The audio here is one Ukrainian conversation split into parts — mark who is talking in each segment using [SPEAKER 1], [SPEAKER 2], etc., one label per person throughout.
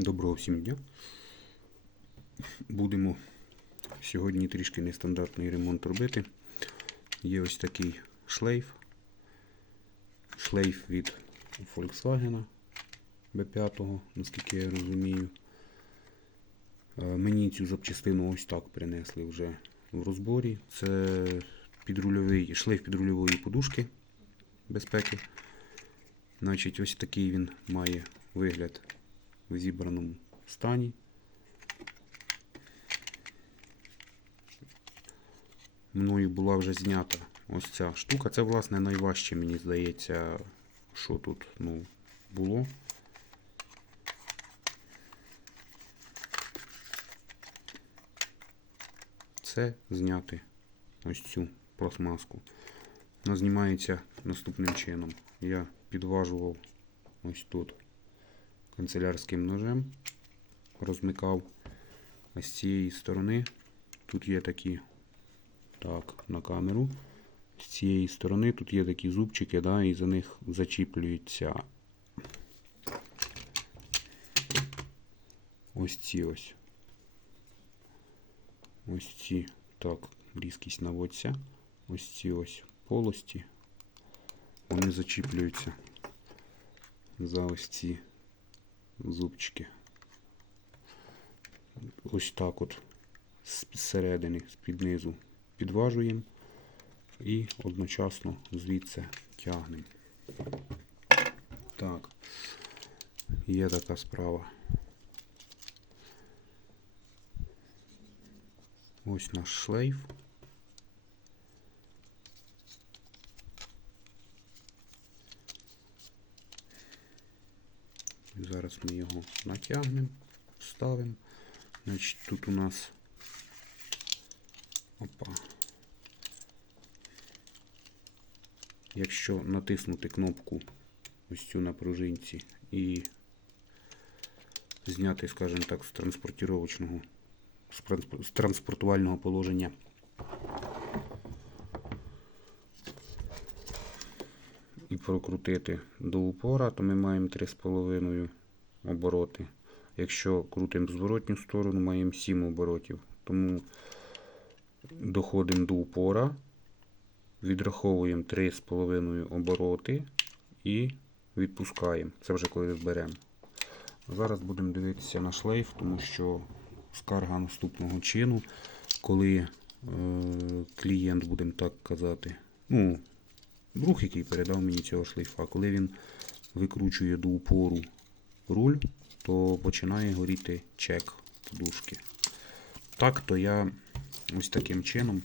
[SPEAKER 1] Доброго всім дня. Будемо сьогодні трішки нестандартний ремонт робити. Є ось такий шлейф. Шлейф від Volkswagen B5, наскільки я розумію. Е, Мені цю запчастину ось так принесли вже в розборі. Це підрульовий, шлейф підрульової подушки безпеки. Значить, ось такий він має вигляд в зібраному стані. Мною була вже знята ось ця штука. Це, власне, найважче, мені здається, що тут ну, було. Це зняти ось цю пластмаску. Вона знімається наступним чином. Я підважував ось тут канцелярським ножем, розмикав ось з цієї сторони. Тут є такі, так, на камеру. З цієї сторони тут є такі зубчики, да, і за них зачіплюються ось ці ось. Ось ці, так, різкість наводься. Ось ці ось полості. Вони зачіплюються за ось ці зубчики. Ось так от зсередини, з-під низу підважуємо і одночасно звідси тягнемо. Так, є така справа. Ось наш шлейф. Зараз ми його натягнемо, вставимо. Значить, тут у нас опа. Якщо натиснути кнопку ось цю на пружинці і зняти, скажімо так, з транспортировочного, з з транспортувального положення і прокрутити до упора, то ми маємо 3,5 обороти. Якщо крутимо в зворотню сторону, маємо 7 оборотів. Тому доходимо до упора, відраховуємо 3,5 обороти і відпускаємо. Це вже коли зберемо. Зараз будемо дивитися на шлейф, тому що скарга наступного чину, коли е, клієнт, будемо так казати, ну, друг, який передав мені цього шлейфа, коли він викручує до упору руль, то починає горіти чек подушки. Так, то я ось таким чином.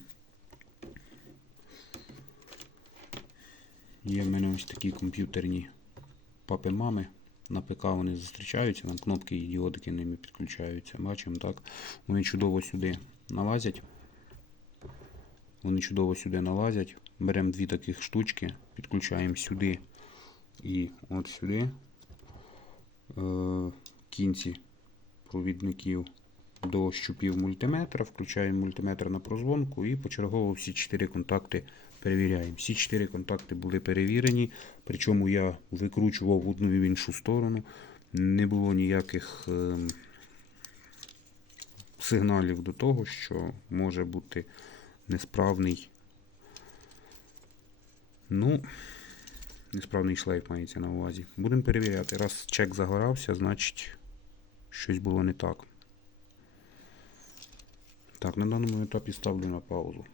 [SPEAKER 1] Є в мене ось такі комп'ютерні папи-мами. На ПК вони зустрічаються, там кнопки і діодики ними підключаються. Бачимо, так? Вони чудово сюди налазять. Вони чудово сюди налазять. Беремо дві таких штучки, підключаємо сюди і от сюди кінці провідників до щупів мультиметра, включаємо мультиметр на прозвонку і почергово всі чотири контакти перевіряємо. Всі чотири контакти були перевірені, причому я викручував в одну і в іншу сторону. Не було ніяких е, сигналів до того, що може бути несправний. Ну, несправний шлейф мається на увазі. Будемо перевіряти. Раз чек загорався, значить щось було не так. Так, на даному етапі ставлю на паузу.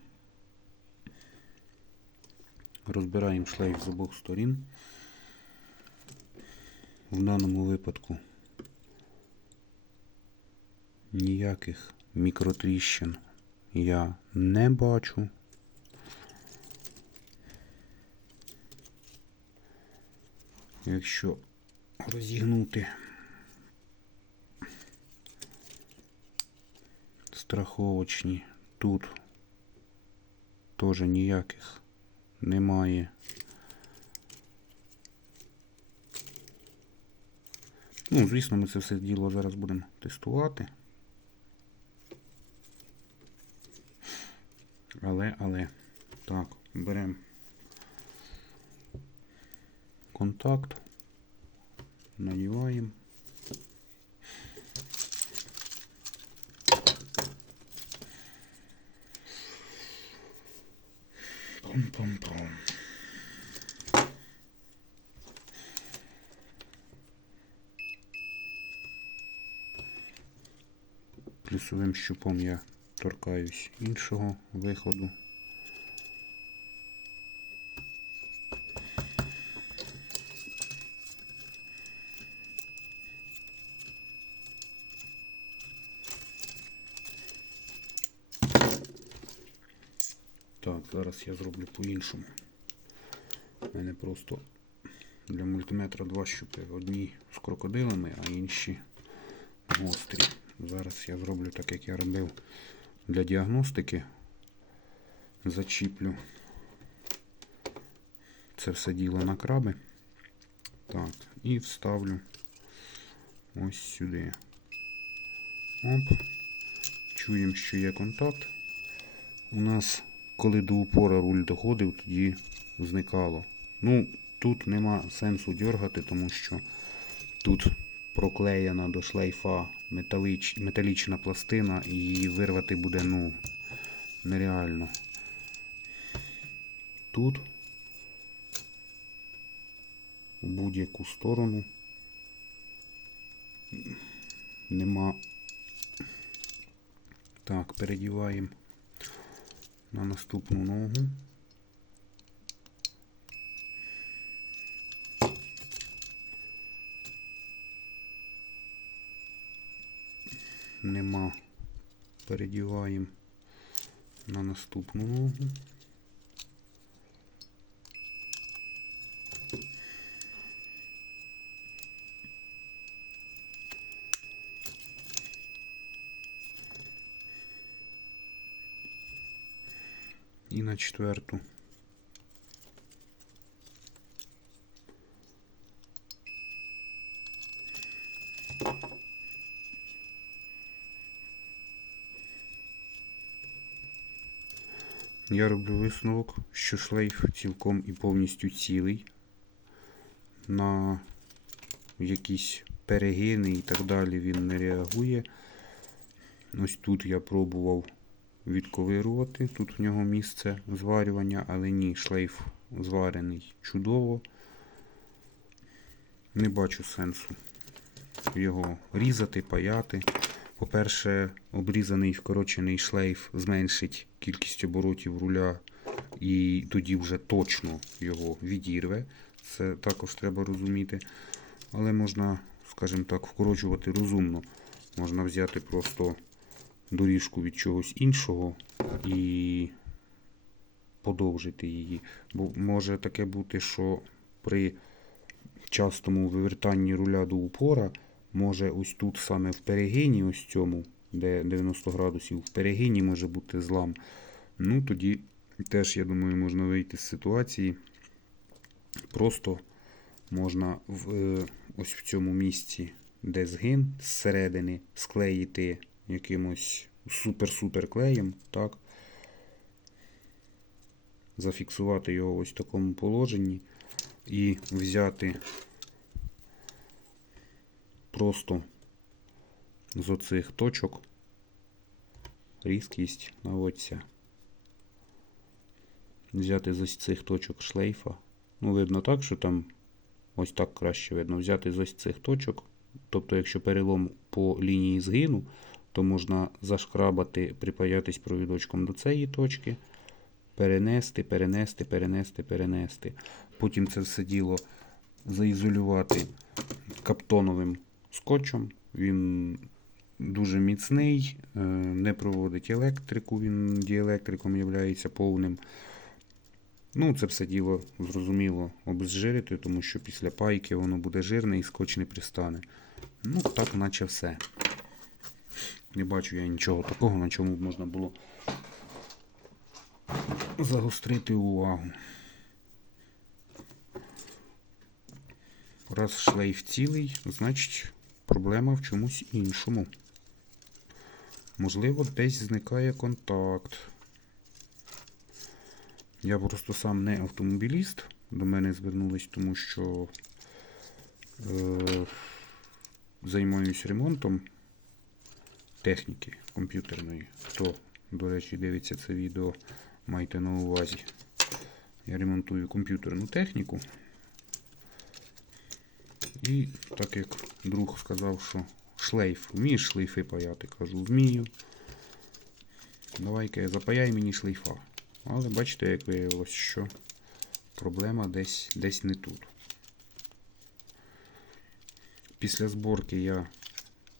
[SPEAKER 1] Розбираємо шлейф з обох сторін. В даному випадку ніяких мікротріщин я не бачу. Якщо розігнути страховочні тут теж ніяких немає. Ну, звісно, ми це все діло зараз будемо тестувати. Але, але, так, беремо контакт, надіваємо. Пам-пам-пам. Плюсовим щупом я торкаюсь іншого виходу. По-іншому. У мене просто для мультиметра два щупи. Одні з крокодилами, а інші гострі. Зараз я зроблю так, як я робив для діагностики. Зачіплю це все діло на краби. Так, і вставлю ось сюди. Оп. Чуємо, що є контакт. У нас, коли до упора руль доходив, тоді зникало. Ну, тут нема сенсу дергати, тому що тут проклеєна до шлейфа металіч, металічна пластина і її вирвати буде ну, нереально. Тут в будь-яку сторону нема. Так, передіваємо на наступну ногу. Нема. Передіваємо на наступну ногу. І на четверту. Я роблю висновок, що шлейф цілком і повністю цілий. На якісь перегини і так далі він не реагує. Ось тут я пробував відковирувати. Тут в нього місце зварювання, але ні, шлейф зварений чудово. Не бачу сенсу його різати, паяти. По-перше, обрізаний вкорочений шлейф зменшить кількість оборотів руля і тоді вже точно його відірве. Це також треба розуміти. Але можна, скажімо так, вкорочувати розумно. Можна взяти просто доріжку від чогось іншого і подовжити її. Бо може таке бути, що при частому вивертанні руля до упора може ось тут саме в перегині, ось цьому, де 90 градусів, в перегині може бути злам. Ну тоді теж, я думаю, можна вийти з ситуації. Просто можна в, е, ось в цьому місці, де згин зсередини, склеїти якимось супер-супер клеєм, так? Зафіксувати його ось в такому положенні і взяти просто з оцих точок різкість наводця. Взяти з ось цих точок шлейфа. Ну, видно так, що там ось так краще видно. Взяти з ось цих точок. Тобто, якщо перелом по лінії згину, то можна зашкрабати, припаятись провідочком до цієї точки, перенести, перенести, перенести, перенести. Потім це все діло заізолювати каптоновим скотчем. Він дуже міцний, е, не проводить електрику, він діелектриком є повним. Ну, це все діло зрозуміло обезжирити, тому що після пайки воно буде жирне і скотч не пристане. Ну, так, наче все. Не бачу я нічого такого, на чому б можна було загострити увагу. Раз шлейф цілий, значить проблема в чомусь іншому. Можливо, десь зникає контакт. Я просто сам не автомобіліст. До мене звернулись, тому що е, займаюся ремонтом техніки комп'ютерної. Хто, до речі, дивиться це відео, майте на увазі. Я ремонтую комп'ютерну техніку. І так як друг сказав, що шлейф. Вмієш шлейфи паяти? Кажу, вмію. Давай-ка запаяй мені шлейфа. Але бачите, як виявилось, що проблема десь, десь не тут. Після зборки я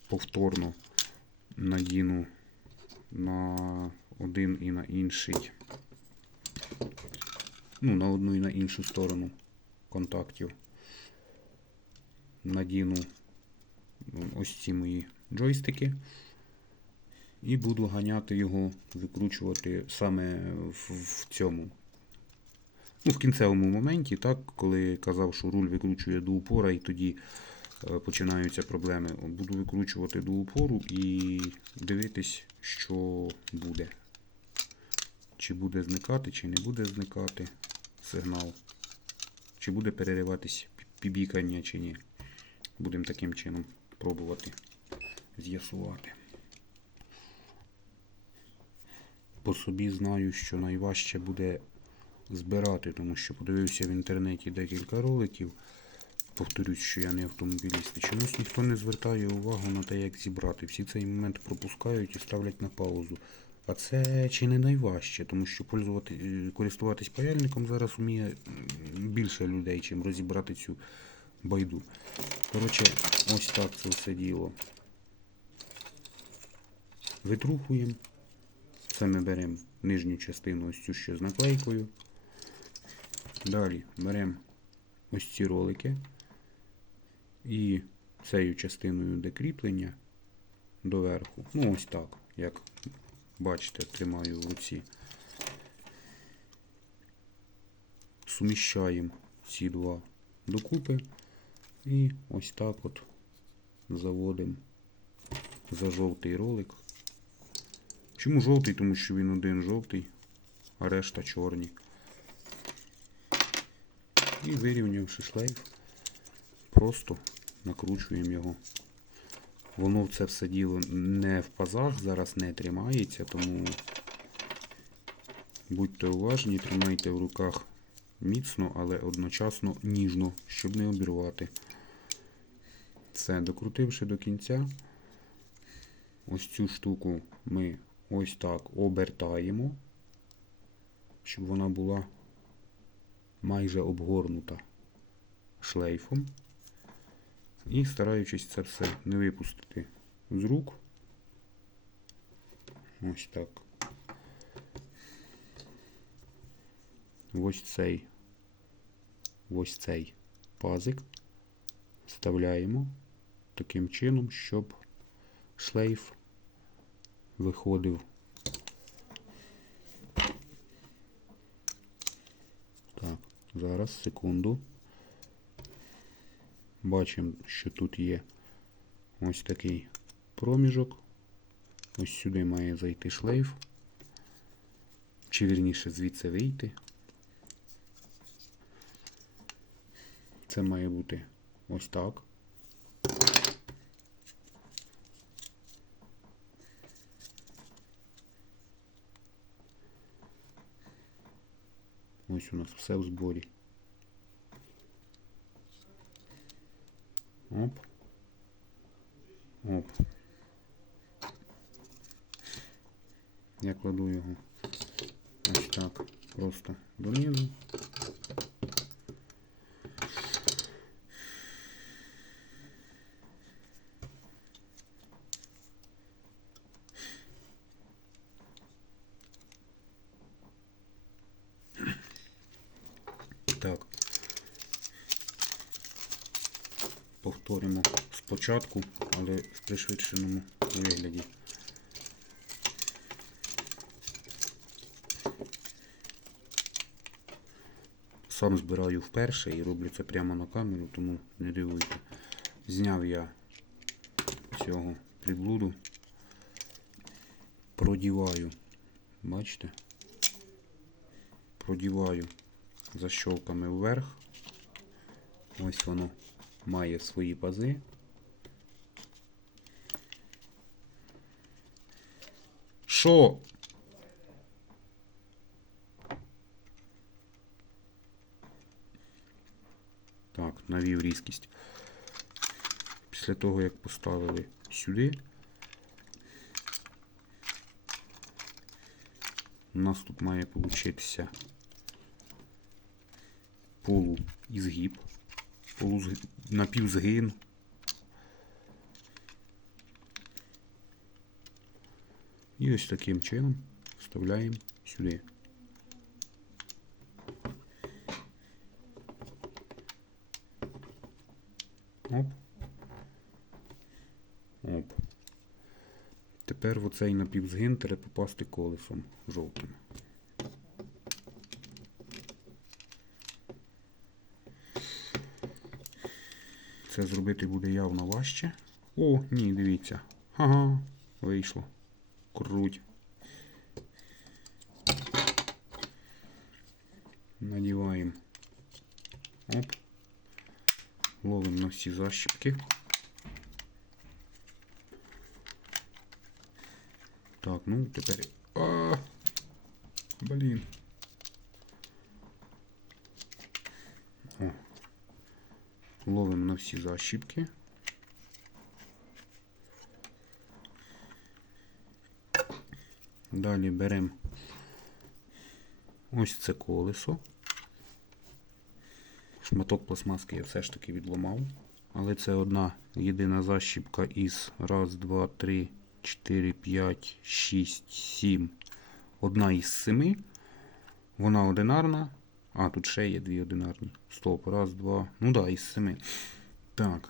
[SPEAKER 1] повторно надіну на один і на інший. Ну, на одну і на іншу сторону контактів. Надіну ось ці мої джойстики. І буду ганяти його, викручувати саме в, в цьому. Ну, в кінцевому моменті, так, коли казав, що руль викручує до упора, і тоді починаються проблеми. Буду викручувати до упору і дивитись, що буде. Чи буде зникати, чи не буде зникати сигнал. Чи буде перериватись пібікання, чи ні. Будемо таким чином пробувати з'ясувати. По собі знаю, що найважче буде збирати, тому що подивився в інтернеті декілька роликів. Повторюсь, що я не автомобіліст. Чомусь ніхто не звертає увагу на те, як зібрати. Всі цей момент пропускають і ставлять на паузу. А це чи не найважче, тому що е, користуватись паяльником зараз вміє більше людей, чим розібрати цю байду. Коротше, ось так це все діло. Витрухуємо. Це ми беремо нижню частину, ось цю що з наклейкою. Далі беремо ось ці ролики і цією частиною де кріплення доверху. Ну, ось так, як бачите, тримаю в руці. Суміщаємо ці два докупи і ось так от заводимо за жовтий ролик. Чому жовтий? Тому що він один жовтий, а решта чорні. І вирівнявши шлейф, просто накручуємо його. Воно це все діло не в пазах, зараз не тримається, тому будьте уважні, тримайте в руках міцно, але одночасно ніжно, щоб не обірвати. Все, докрутивши до кінця, ось цю штуку ми ось так обертаємо, щоб вона була майже обгорнута шлейфом. І стараючись це все не випустити з рук. Ось так. Ось цей, ось цей пазик вставляємо таким чином, щоб шлейф виходив. Так, зараз, секунду. Бачимо, що тут є ось такий проміжок. Ось сюди має зайти шлейф. Чи вірніше звідси вийти. Це має бути ось так. Ось у нас все в зборі. Оп. Оп. Я кладу його ось так просто донизу. Так. Повторимо спочатку, але в пришвидшеному вигляді. Сам збираю вперше і роблю це прямо на камеру, тому не дивуйте. Зняв я цього приблуду, продіваю, бачите? Продіваю защолками вверх. Ось воно має свої пази. Що? Так, навів різкість. Після того, як поставили сюди. У нас тут має получитися полуізгиб, полузг... напівзгин. І ось таким чином вставляємо сюди. Оп. Оп. Тепер в оцей напівзгин треба попасти колесом жовтим. Це зробити буде явно важче. О, ні, дивіться. Ага, вийшло. Круть. Надіваємо. Оп. Ловимо на всі защіпки. Так, ну тепер. А! Блін. О. Ловимо на всі защіпки. Далі беремо ось це колесо. Шматок пластмаски я все ж таки відламав. Але це одна єдина защіпка із раз, два, три, 4, 5, 6, 7. Одна із семи. Вона одинарна. А, тут ще є дві одинарні. Стоп, раз, два. Ну да, із семи. Так.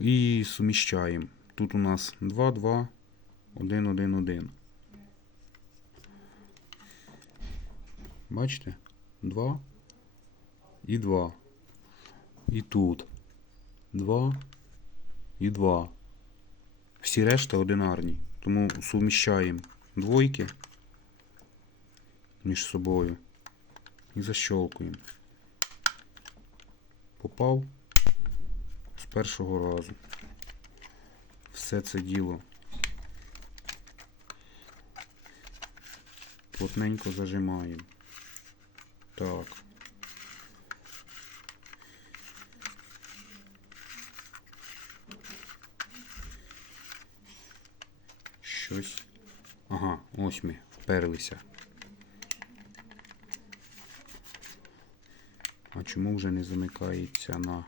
[SPEAKER 1] І суміщаємо. Тут у нас 2, 2, 1, 1, 1. Бачите? 2 і 2. І тут 2 і 2. Всі решта одинарні. Тому суміщаємо двойки між собою і защолкуємо. Попав з першого разу. Все це діло плотненько зажимаємо. Так. Щось. Ага, ось ми вперлися. А чому вже не замикається на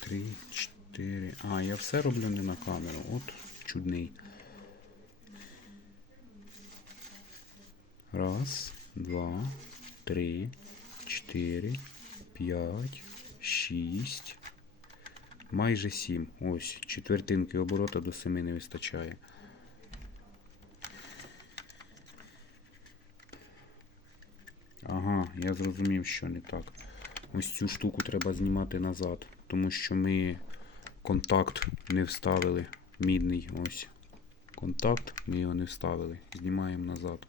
[SPEAKER 1] три, чотири. А, я все роблю не на камеру. От чудний. Раз, два, три, чотири, п'ять, шість. Майже сім. Ось, четвертинки оборота до семи не вистачає. Ага, я зрозумів, що не так. Ось цю штуку треба знімати назад, тому що ми контакт не вставили. Мідний ось. Контакт, ми його не вставили. Знімаємо назад.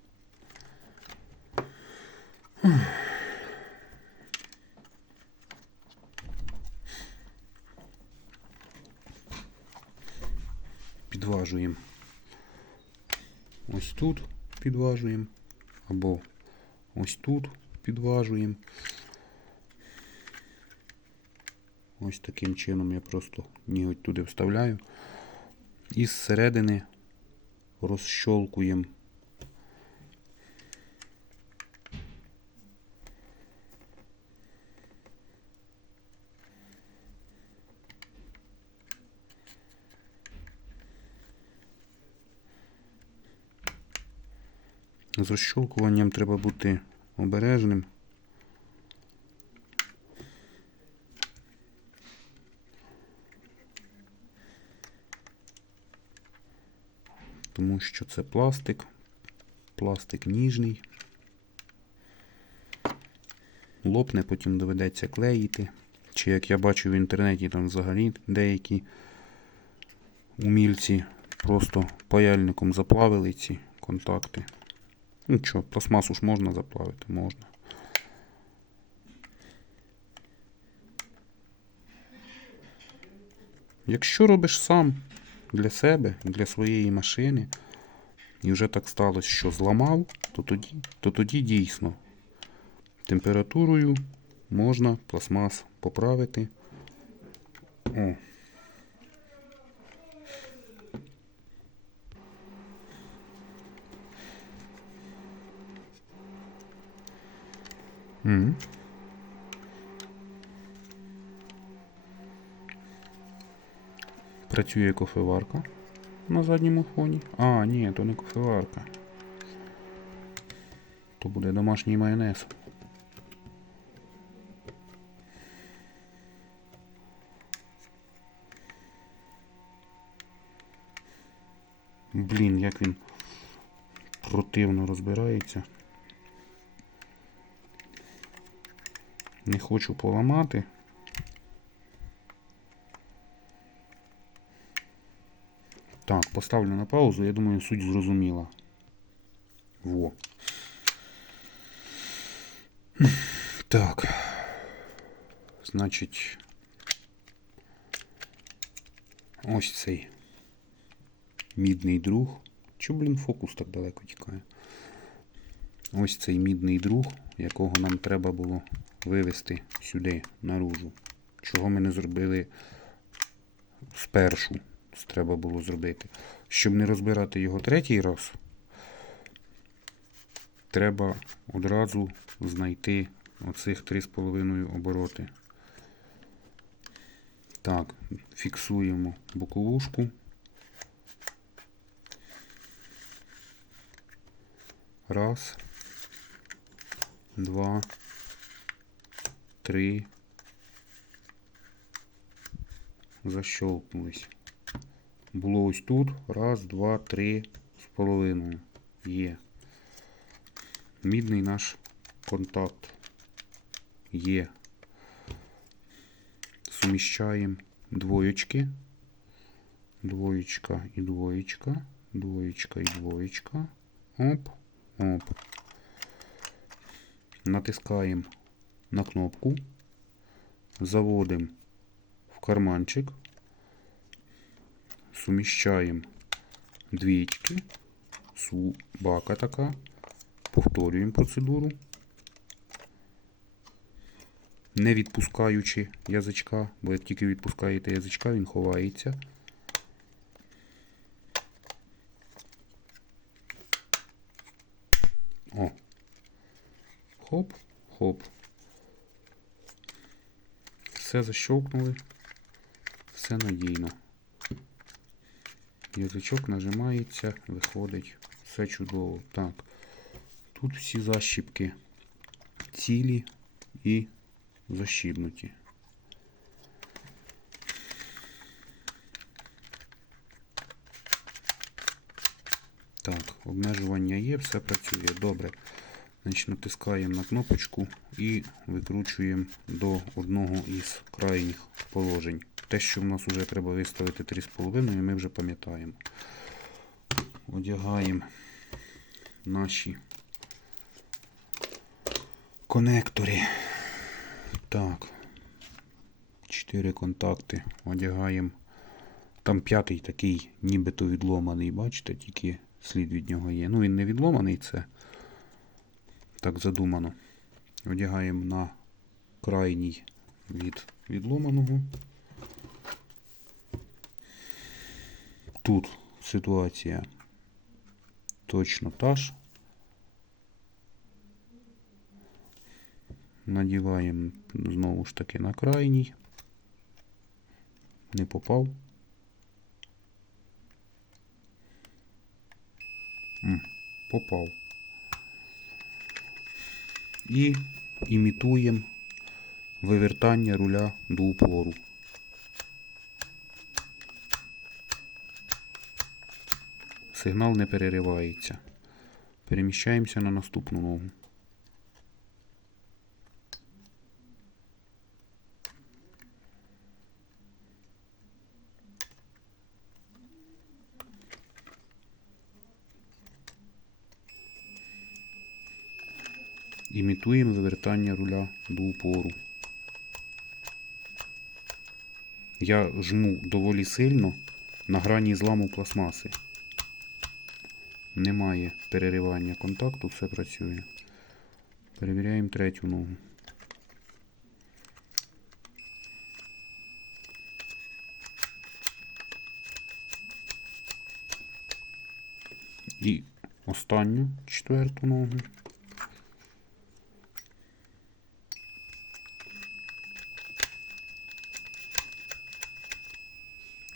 [SPEAKER 1] Підважуємо. Ось тут підважуємо. Або ось тут підважуємо. Ось таким чином я просто ніготь туди вставляю. І зсередини розщолкуємо. З розщолкуванням треба бути обережним. Тому що це пластик, пластик ніжний. Лопне, потім доведеться клеїти. Чи як я бачу в інтернеті, там взагалі деякі умільці просто паяльником заплавили ці контакти. Ну що, пластмасу ж можна заплавити, можна. Якщо робиш сам для себе, для своєї машини, і вже так сталося, що зламав, то тоді, то тоді дійсно температурою можна пластмас поправити. О. М. Працює кофеварка на задньому фоні. А, ні, то не кофеварка. То буде домашній майонез. Блін, як він противно розбирається. Не хочу поламати. Так, поставлю на паузу, я думаю, суть зрозуміла. Во. Так. Значить. Ось цей мідний друг. Чому, блін, фокус так далеко тікає? Ось цей мідний друг, якого нам треба було вивести сюди, наружу. Чого ми не зробили спершу. Треба було зробити. Щоб не розбирати його третій раз, треба одразу знайти оцих 3,5 обороти. Так, фіксуємо боковушку. Раз, два, три. Защелкнулись. Було ось тут. Раз, два, три з половиною. Є. Мідний наш контакт. Є. Суміщаємо двоєчки. Двоєчка і двоєчка. Двоєчка і двоєчка. Оп, оп. Натискаємо на кнопку. Заводимо в карманчик. Суміщаємо двічки. Собака така. Повторюємо процедуру. Не відпускаючи язичка, бо як тільки відпускаєте язичка, він ховається. О. Хоп, хоп. Все защелкнули. Все надійно. Язичок нажимається, виходить. Все чудово. Так. Тут всі защіпки цілі і защібнуті. Так, обмежування є, все працює. Добре. Значить, натискаємо на кнопочку і викручуємо до одного із крайніх положень. Те, що в нас вже треба виставити 3,5, ми вже пам'ятаємо. Одягаємо наші конектори. Так. Чотири контакти. Одягаємо. Там п'ятий такий, нібито відломаний, бачите, тільки слід від нього є. Ну, він не відломаний, це так задумано. Одягаємо на крайній від відломаного. Тут ситуація точно та ж. Надіваємо знову ж таки на крайній. Не попав. М, попав. І імітуємо вивертання руля до упору. Сигнал не переривається. Переміщаємося на наступну ногу. імітуємо вивертання руля до упору. Я жму доволі сильно на грані зламу пластмаси. Немає переривання контакту, все працює. Перевіряємо третю ногу. І останню четверту ногу.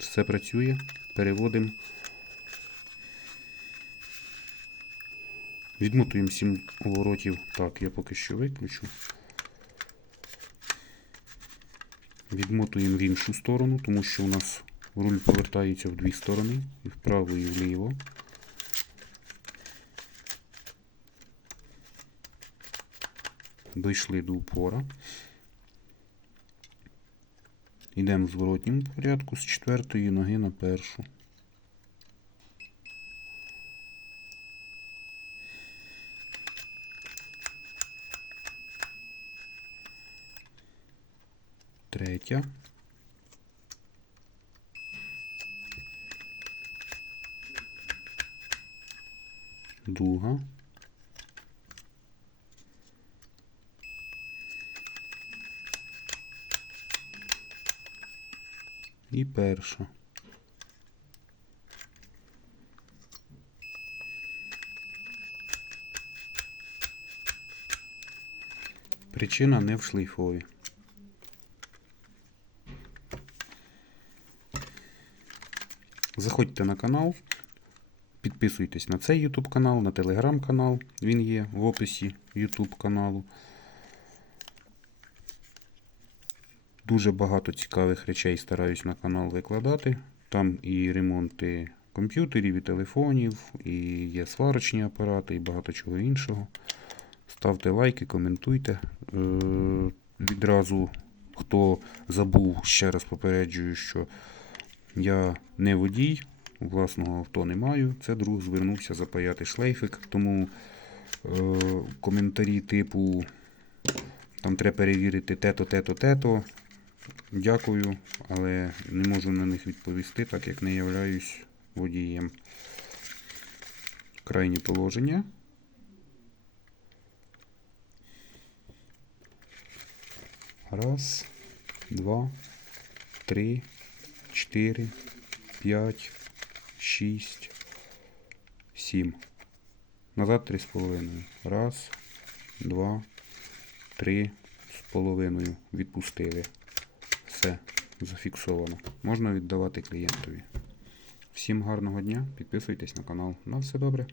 [SPEAKER 1] Все працює. Переводимо. Відмотуємо 7 оборотів. Так, я поки що виключу. Відмотуємо в іншу сторону, тому що у нас руль повертається в дві сторони, і вправо, і вліво. Дійшли до упора. Йдемо в зворотньому порядку з четвертої ноги на першу. Третя. Друга. І перша. Причина не в шлейфові. Заходьте на канал, підписуйтесь на цей YouTube канал, на телеграм канал. Він є в описі YouTube каналу. Дуже багато цікавих речей стараюсь на канал викладати. Там і ремонти комп'ютерів, і телефонів, і є сварочні апарати, і багато чого іншого. Ставте лайки, коментуйте. Е, відразу, хто забув, ще раз попереджую, що я не водій, власного авто не маю. Це друг звернувся запаяти шлейфик, тому е, коментарі типу там треба перевірити те-то, те-то, те-то. Дякую, але не можу на них відповісти, так як не являюсь водієм. Крайнє положення. Раз, два, три, чотири, п'ять, шість, сім. Назад три з половиною. Раз, два, три з половиною. Відпустили. Все зафіксовано. Можна віддавати клієнтові. Всім гарного дня, підписуйтесь на канал. На все добре.